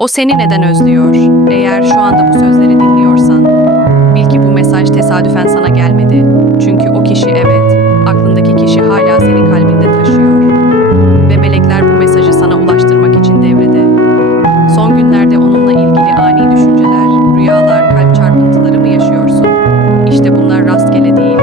O seni neden özlüyor? Eğer şu anda bu sözleri dinliyorsan. Bil ki bu mesaj tesadüfen sana gelmedi. Çünkü o kişi evet, aklındaki kişi hala senin kalbinde taşıyor. Ve melekler bu mesajı sana ulaştırmak için devrede. Son günlerde onunla ilgili ani düşünceler, rüyalar, kalp çarpıntıları mı yaşıyorsun? İşte bunlar rastgele değil.